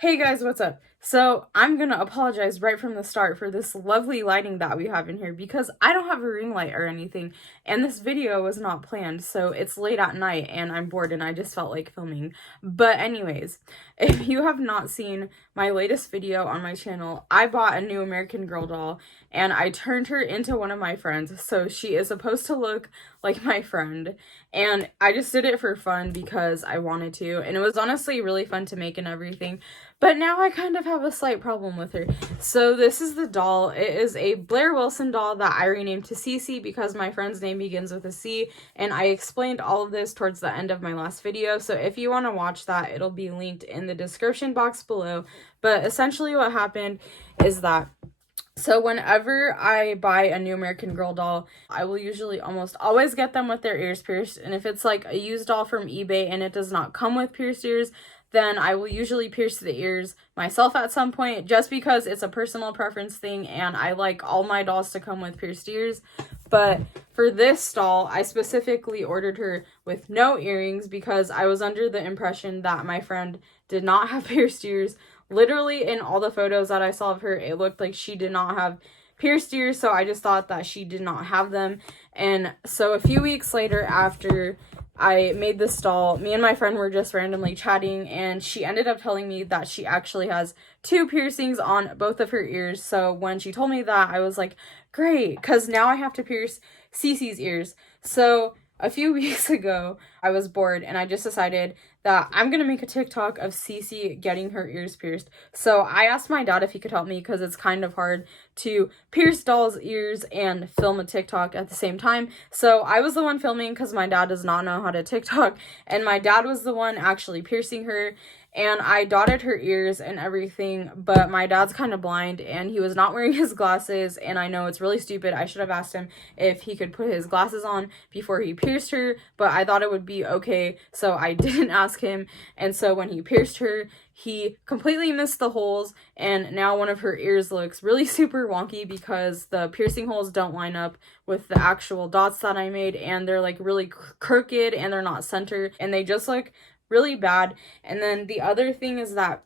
Hey guys, what's up? So, I'm gonna apologize right from the start for this lovely lighting that we have in here because I don't have a ring light or anything, and this video was not planned, so it's late at night and I'm bored and I just felt like filming. But anyways, if you have not seen my latest video on my channel, I bought a new American Girl doll and I turned her into one of my friends, so she is supposed to look like my friend, and I just did it for fun because I wanted to, and it was honestly really fun to make and everything. But now I kind of have a slight problem with her. So this is the doll. It is a Blair Wilson doll that I renamed to Cece because my friend's name begins with a C, and I explained all of this towards the end of my last video. So if you want to watch that, it'll be linked in the description box below. But essentially what happened is that whenever I buy a new American Girl doll, I will usually almost always get them with their ears pierced. And if it's like a used doll from eBay and it does not come with pierced ears, then I will usually pierce the ears myself at some point just because it's a personal preference thing and I like all my dolls to come with pierced ears. But for this doll, I specifically ordered her with no earrings because I was under the impression that my friend did not have pierced ears. Literally, in all the photos that I saw of her, it looked like she did not have pierced ears, so I just thought that she did not have them. And so a few weeks later, after I made this doll, me and my friend were just randomly chatting, and she ended up telling me that she actually has 2 piercings on both of her ears. So when she told me that, I was like, great, because now I have to pierce Cece's ears. So a few weeks ago, I was bored and I just decided that I'm gonna make a TikTok of Cece getting her ears pierced. So I asked my dad if he could help me because it's kind of hard to pierce dolls' ears and film a TikTok at the same time. So I was the one filming because my dad does not know how to TikTok, and my dad was the one actually piercing her. And I dotted her ears and everything, but my dad's kind of blind and he was not wearing his glasses, and I know it's really stupid. I should have asked him if he could put his glasses on before he pierced her, but I thought it would be okay, so I didn't ask him. And so when he pierced her, he completely missed the holes, and now one of her ears looks really super wonky because the piercing holes don't line up with the actual dots that I made, and they're like really crooked and they're not centered, and they just look really bad. And then the other thing is that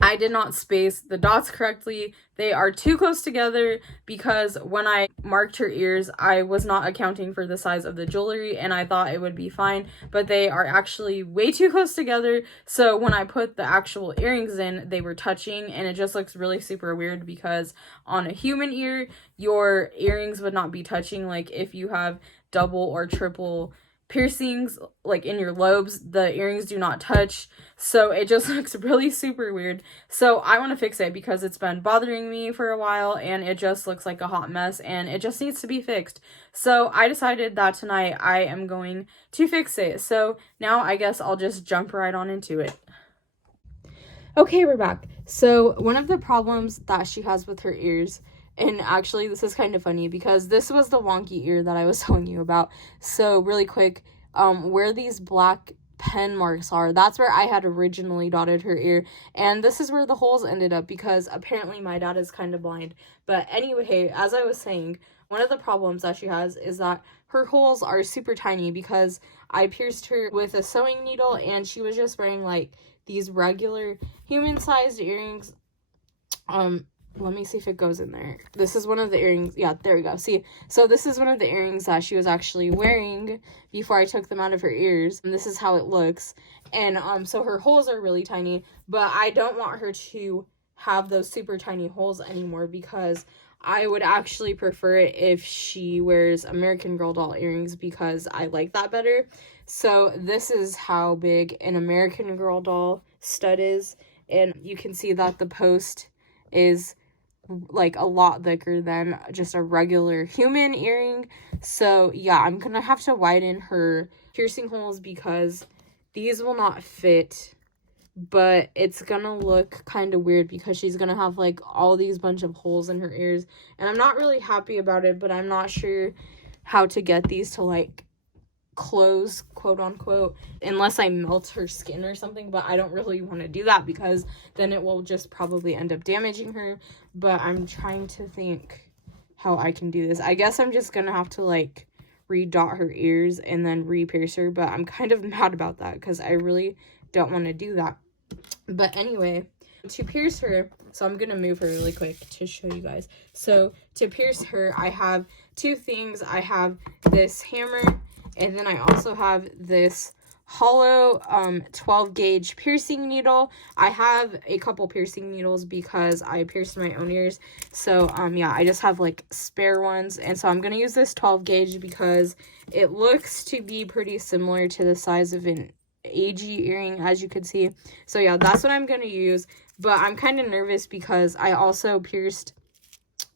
I did not space the dots correctly. They are too close together because when I marked her ears, I was not accounting for the size of the jewelry and I thought it would be fine, but they are actually way too close together. So when I put the actual earrings in, they were touching, and it just looks really super weird because on a human ear, your earrings would not be touching. Like if you have double or triple piercings like in your lobes, the earrings do not touch, so it just looks really super weird. So I want to fix it because it's been bothering me for a while and it just looks like a hot mess and it just needs to be fixed. So I decided that tonight I am going to fix it. So now I guess I'll just jump right on into it. Okay, we're back. So one of the problems that she has with her ears, and actually this is kind of funny because this was the wonky ear that I was telling you about. So really quick, where these black pen marks are, that's where I had originally dotted her ear, and this is where the holes ended up because apparently my dad is kind of blind. But anyway, as I was saying, one of the problems that she has is that her holes are super tiny because I pierced her with a sewing needle and she was just wearing like these regular human-sized earrings. Let me see if it goes in there. This is one of the earrings. Yeah, there we go. See, so this is one of the earrings that she was actually wearing before I took them out of her ears. And this is how it looks. And so her holes are really tiny, but I don't want her to have those super tiny holes anymore because I would actually prefer it if she wears American Girl doll earrings because I like that better. So this is how big an American Girl doll stud is. And you can see that the post is like a lot thicker than just a regular human earring. So yeah, I'm gonna have to widen her piercing holes because these will not fit, but it's gonna look kind of weird because she's gonna have like all these bunch of holes in her ears, and I'm not really happy about it, but I'm not sure how to get these to like close, quote unquote, unless I melt her skin or something. But I don't really want to do that because then it will just probably end up damaging her. But I'm trying to think how I can do this. I guess I'm just gonna have to like redot her ears and then re-pierce her, but I'm kind of mad about that because I really don't want to do that. But anyway, To pierce her, so I'm gonna move her really quick to show you guys. So to pierce her, I have two things. I have this hammer, and then I also have this hollow 12 gauge piercing needle. I have a couple piercing needles because I pierced my own ears. So yeah, I just have like spare ones, and so I'm gonna use this 12 gauge because it looks to be pretty similar to the size of an AG earring, as you could see. So yeah, that's what I'm gonna use. But I'm kind of nervous because I also pierced.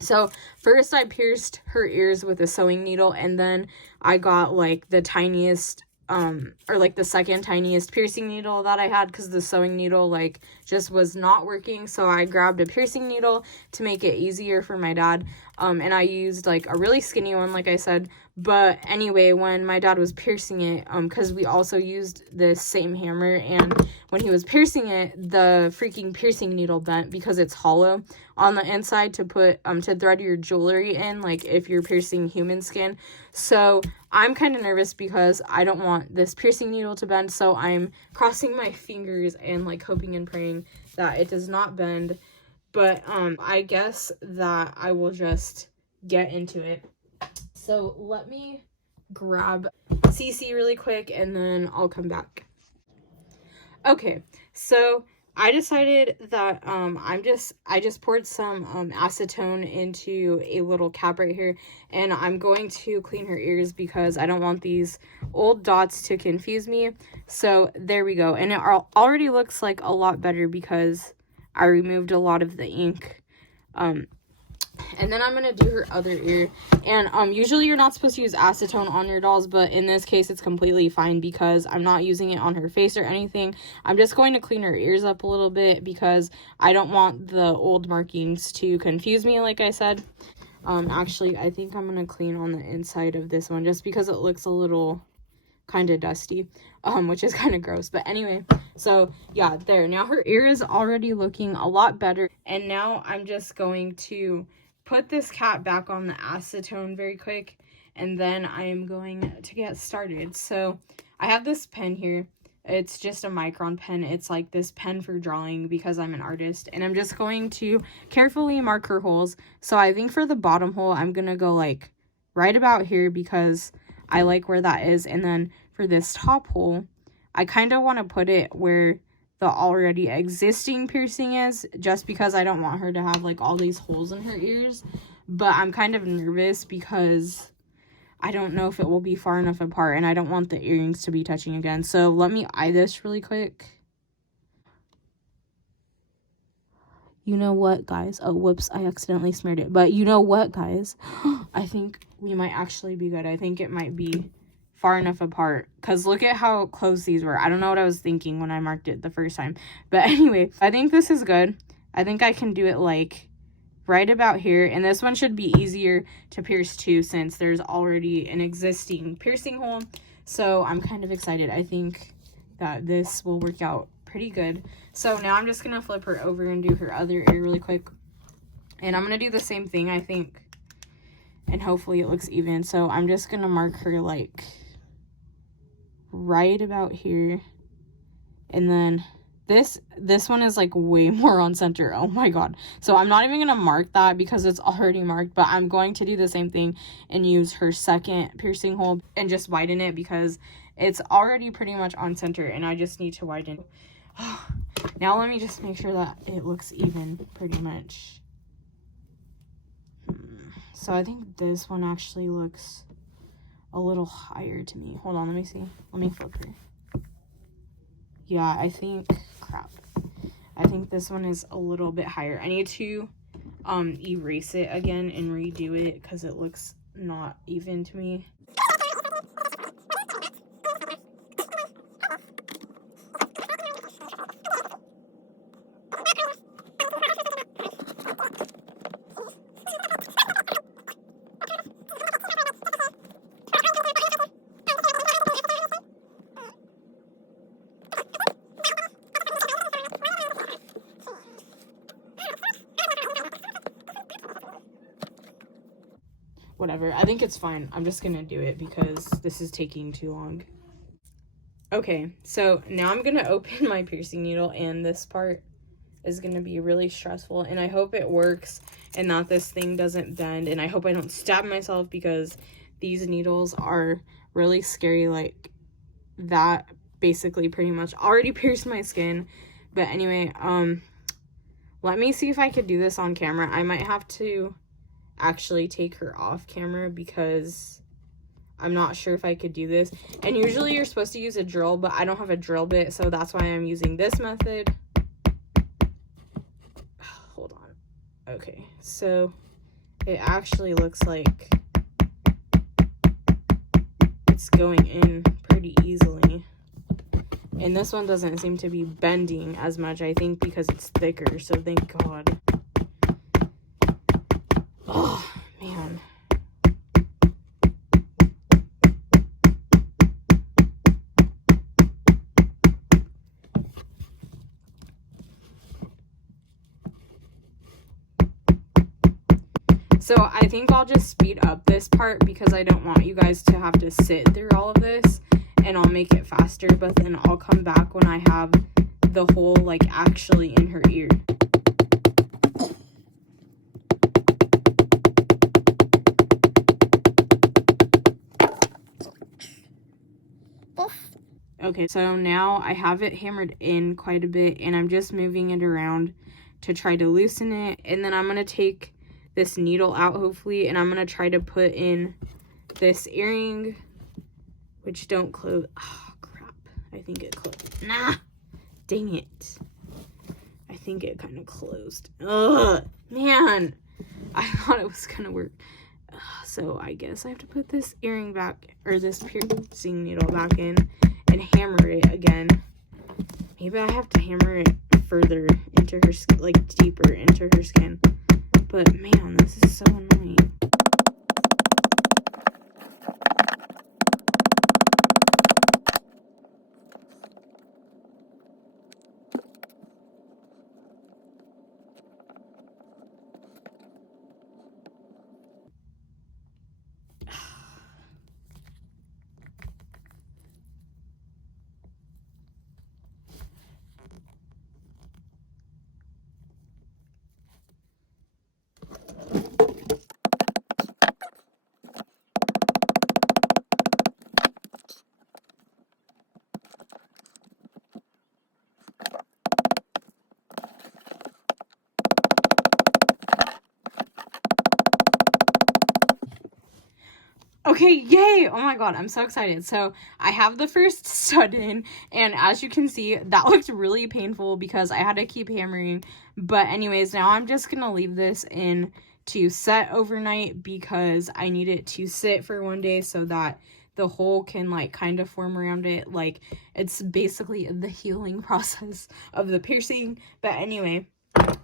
So first I pierced her ears with a sewing needle, and then I got like the tiniest or like the second tiniest piercing needle that I had, because the sewing needle like just was not working. So I grabbed a piercing needle to make it easier for my dad, and I used like a really skinny one, like I said. But anyway, when my dad was piercing it, because we also used the same hammer, and when he was piercing it, the freaking piercing needle bent because it's hollow on the inside to put to thread your jewelry in, like if you're piercing human skin. So I'm kind of nervous because I don't want this piercing needle to bend, so I'm crossing my fingers and like hoping and praying that it does not bend. But I guess that I will just get into it. So let me grab CC really quick, and then I'll come back. Okay, so I decided that I just poured some acetone into a little cap right here, and I'm going to clean her ears because I don't want these old dots to confuse me. So there we go, and it already looks like a lot better because I removed a lot of the ink. And then I'm going to do her other ear. And usually you're not supposed to use acetone on your dolls, but in this case it's completely fine because I'm not using it on her face or anything. I'm just going to clean her ears up a little bit because I don't want the old markings to confuse me, like I said. Actually, I think I'm going to clean on the inside of this one just because it looks a little kind of dusty, which is kind of gross. But anyway, so yeah, there. Now her ear is already looking a lot better. And now I'm just going to put this cap back on the acetone very quick, and then I am going to get started. So I have this pen here. It's just a Micron pen. It's like this pen for drawing because I'm an artist, and I'm just going to carefully mark her holes. So I think for the bottom hole, I'm gonna go like right about here because I like where that is. And then for this top hole, I kind of want to put it where the already existing piercing is, just because I don't want her to have like all these holes in her ears. But I'm kind of nervous because I don't know if it will be far enough apart, and I don't want the earrings to be touching again. So let me eye this really quick. You know what, guys? Oh, whoops, I accidentally smeared it. But you know what, guys? I think we might actually be good. I think it might be far enough apart, because look at how close these were. I don't know what I was thinking when I marked it the first time. But anyway, I think this is good. I think I can do it like right about here. And this one should be easier to pierce too, since there's already an existing piercing hole. So I'm kind of excited. I think that this will work out pretty good. So now I'm just gonna flip her over and do her other ear really quick, and I'm gonna do the same thing, I think, and hopefully it looks even. So I'm just gonna mark her like right about here, and then this one is like way more on center. Oh my god. So I'm not even gonna mark that because it's already marked, but I'm going to do the same thing and use her second piercing hole and just widen it because it's already pretty much on center, and I just need to widen. Now let me just make sure that it looks even pretty much. So I think this one actually looks a little higher to me. Hold on, let me see. Let me flip her. Yeah, I think, crap. I think this one is a little bit higher. I need to erase it again and redo it because it looks not even to me. Whatever, I think it's fine. I'm just gonna do it because this is taking too long. Okay, so now I'm gonna open my piercing needle, and this part is going to be really stressful, and I hope it works and that this thing doesn't bend, and I hope I don't stab myself because these needles are really scary. Like, that basically pretty much already pierced my skin. But anyway, let me see if I could do this on camera. I might have to actually take her off camera because I'm not sure if I could do this. And usually you're supposed to use a drill, but I don't have a drill bit, so that's why I'm using this method. Hold on. Okay, so it actually looks like it's going in pretty easily. And this one doesn't seem to be bending as much, I think, because it's thicker, so thank God. Oh, man. So I think I'll just speed up this part because I don't want you guys to have to sit through all of this, and I'll make it faster, but then I'll come back when I have the hole like actually in her ear. Okay, so now I have it hammered in quite a bit, and I'm just moving it around to try to loosen it, and then I'm going to take this needle out, hopefully, and I'm going to try to put in this earring, which don't close. Oh, crap. I think it closed. Nah! Dang it. I think it kind of closed. Ugh! Man! I thought it was going to work. So I guess I have to put this earring back, or this piercing needle back in, and hammer it again. Maybe I have to hammer it further into her skin, like deeper into her skin. But man, this is so annoying. Okay, yay! Oh my god, I'm so excited. So I have the first stud in, and as you can see, that looked really painful because I had to keep hammering. But anyways, now I'm just gonna leave this in to set overnight because I need it to sit for one day so that the hole can like kind of form around it. Like, it's basically the healing process of the piercing. But anyway,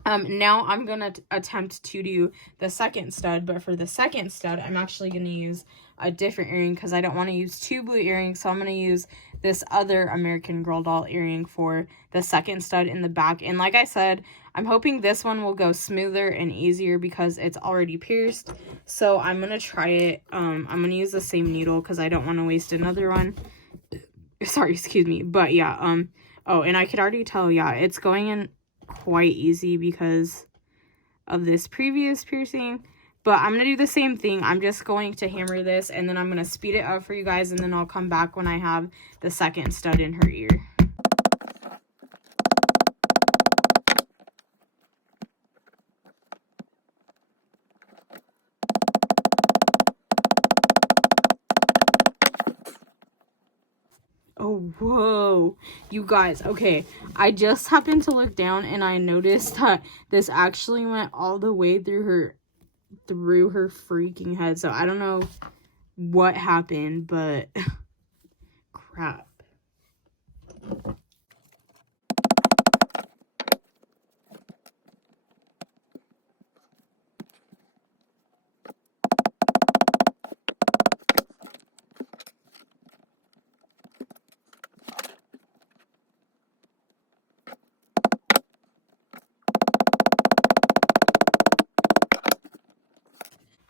now I'm gonna attempt to do the second stud, but for the second stud, I'm actually gonna use a different earring because I don't want to use two blue earrings, so I'm gonna use this other American Girl doll earring for the second stud in the back. And like I said, I'm hoping this one will go smoother and easier because it's already pierced. So I'm gonna try it. I'm gonna use the same needle because I don't want to waste another one. Sorry, excuse me. But yeah, oh, and I could already tell, yeah, it's going in quite easy because of this previous piercing. But I'm going to do the same thing. I'm just going to hammer this, and then I'm going to speed it up for you guys, and then I'll come back when I have the second stud in her ear. Oh, whoa, you guys, okay, I just happened to look down and I noticed that this actually went all the way through her freaking head. So I don't know what happened, but crap.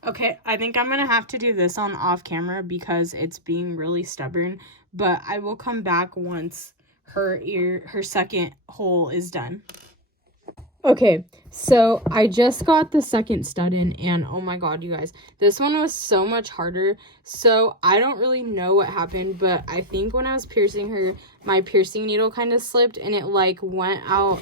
Okay, I think I'm going to have to do this on off camera because it's being really stubborn, but I will come back once her second hole is done. Okay, so I just got the second stud in, and oh my god, you guys, this one was so much harder. So I don't really know what happened, but I think when I was piercing her, my piercing needle kind of slipped and it like went out.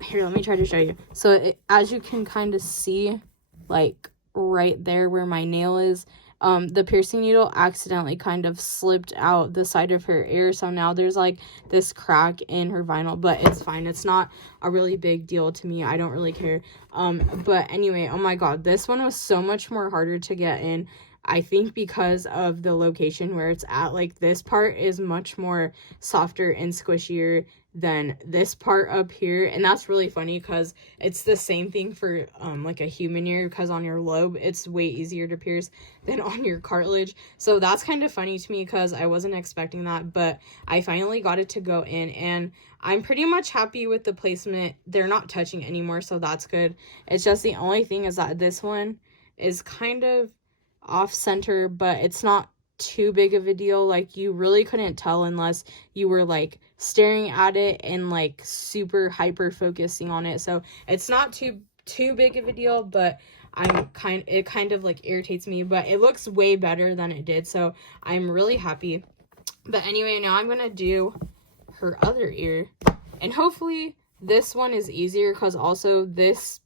Here, let me try to show you. So as you can kind of see, like right there where my nail is, the piercing needle accidentally kind of slipped out the side of her ear, so now there's like this crack in her vinyl, but it's fine. It's not a really big deal to me. I don't really care. But anyway, oh my god, this one was so much more harder to get in. I think because of the location where it's at, like this part is much more softer and squishier than this part up here, and that's really funny because it's the same thing for like a human ear, because on your lobe it's way easier to pierce than on your cartilage. So that's kind of funny to me because I wasn't expecting that, but I finally got it to go in, and I'm pretty much happy with the placement. They're not touching anymore, so that's good. It's just the only thing is that this one is kind of off center, but it's not too big of a deal. Like you really couldn't tell unless you were like staring at it and like super hyper focusing on it. So it's not too big of a deal, but it kind of like irritates me, but it looks way better than it did, so I'm really happy. But anyway, now I'm gonna do her other ear, and hopefully this one is easier because also this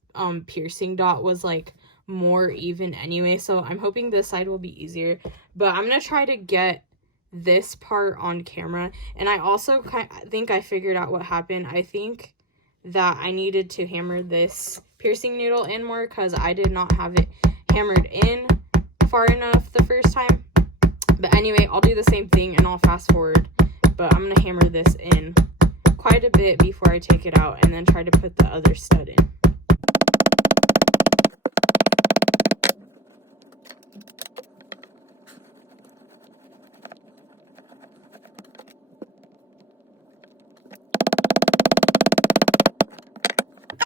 piercing dot was like more even anyway, so I'm hoping this side will be easier. But I'm gonna try to get this part on camera, and I also think I figured out what happened. I think that I needed to hammer this piercing needle in more because I did not have it hammered in far enough the first time. But anyway, I'll do the same thing and I'll fast forward, but I'm gonna hammer this in quite a bit before I take it out and then try to put the other stud in.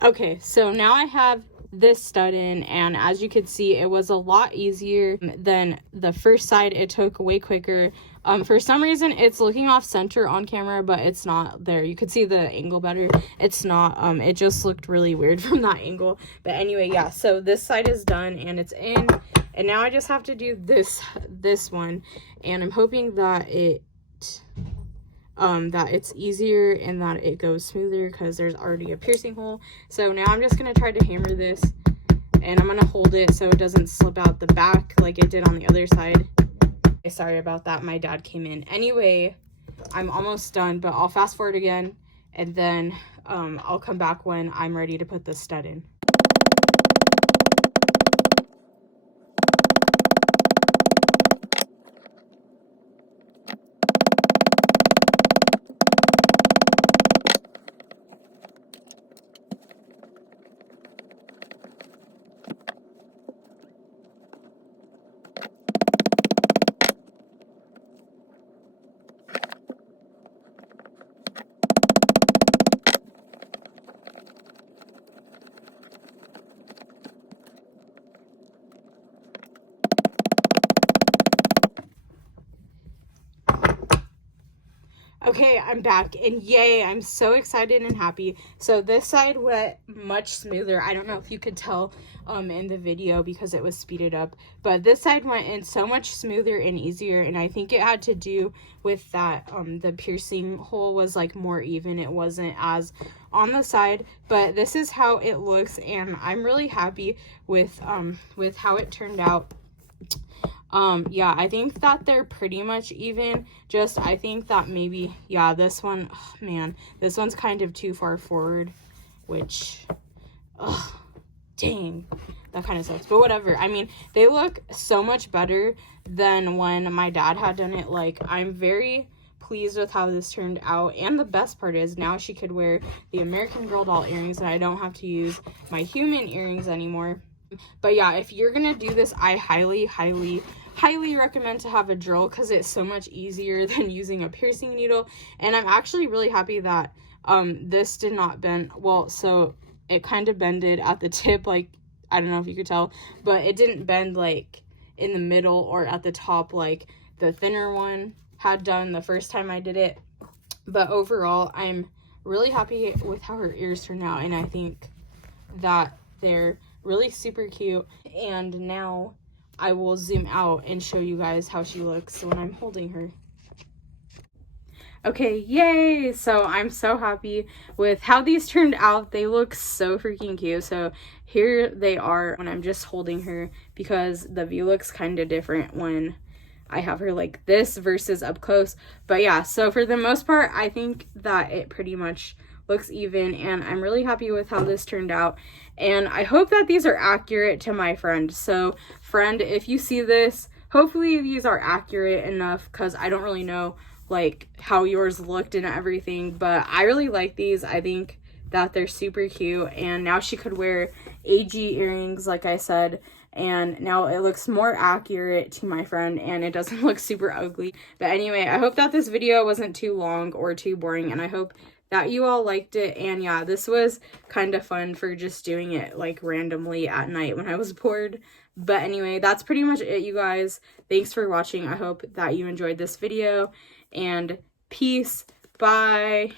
Okay, so now I have this stud in, and as you could see, it was a lot easier than the first side. It took way quicker. For some reason it's looking off center on camera, but it's not there. You could see the angle better. It's not. It just looked really weird from that angle. But anyway, yeah, so this side is done and it's in, and now I just have to do this one, and I'm hoping that it's easier and that it goes smoother because there's already a piercing hole. So now I'm just gonna try to hammer this, and I'm gonna hold it so it doesn't slip out the back like it did on the other side. Sorry about that, my dad came in. Anyway, I'm almost done, but I'll fast forward again, and then I'll come back when I'm ready to put the stud in. Okay, I'm back, and yay, I'm so excited and happy. So this side went much smoother. I don't know if you could tell in the video because it was speeded up, but this side went in so much smoother and easier, and I think it had to do with that the piercing hole was like more even. It wasn't as on the side, but this is how it looks, and I'm really happy with how it turned out. Yeah, I think that they're pretty much even. Just, I think that maybe, yeah, this one, oh, man, this one's kind of too far forward, which, oh, dang, that kind of sucks. But whatever. I mean, they look so much better than when my dad had done it. Like, I'm very pleased with how this turned out, and the best part is now she could wear the American Girl doll earrings, and I don't have to use my human earrings anymore. But yeah, if you're gonna do this, I highly recommend to have a drill because it's so much easier than using a piercing needle. And I'm actually really happy that this did not bend. Well, so it kind of bended at the tip, like, I don't know if you could tell, but it didn't bend like in the middle or at the top like the thinner one had done the first time I did it. But overall, I'm really happy with how her ears turned out, and I think that they're really super cute. And now I will zoom out and show you guys how she looks when I'm holding her. Okay, yay! So I'm so happy with how these turned out. They look so freaking cute. So here they are when I'm just holding her, because the view looks kind of different when I have her like this versus up close. But yeah, so for the most part, I think that it pretty much looks even, and I'm really happy with how this turned out. And I hope that these are accurate to my friend. So friend, if you see this, hopefully these are accurate enough, because I don't really know like how yours looked and everything, but I really like these. I think that they're super cute, and now she could wear AG earrings like I said, and now it looks more accurate to my friend and it doesn't look super ugly. But anyway, I hope that this video wasn't too long or too boring, and I hope that you all liked it. And yeah, this was kind of fun for just doing it like randomly at night when I was bored. But anyway, that's pretty much it, you guys. Thanks for watching. I hope that you enjoyed this video, and peace. Bye.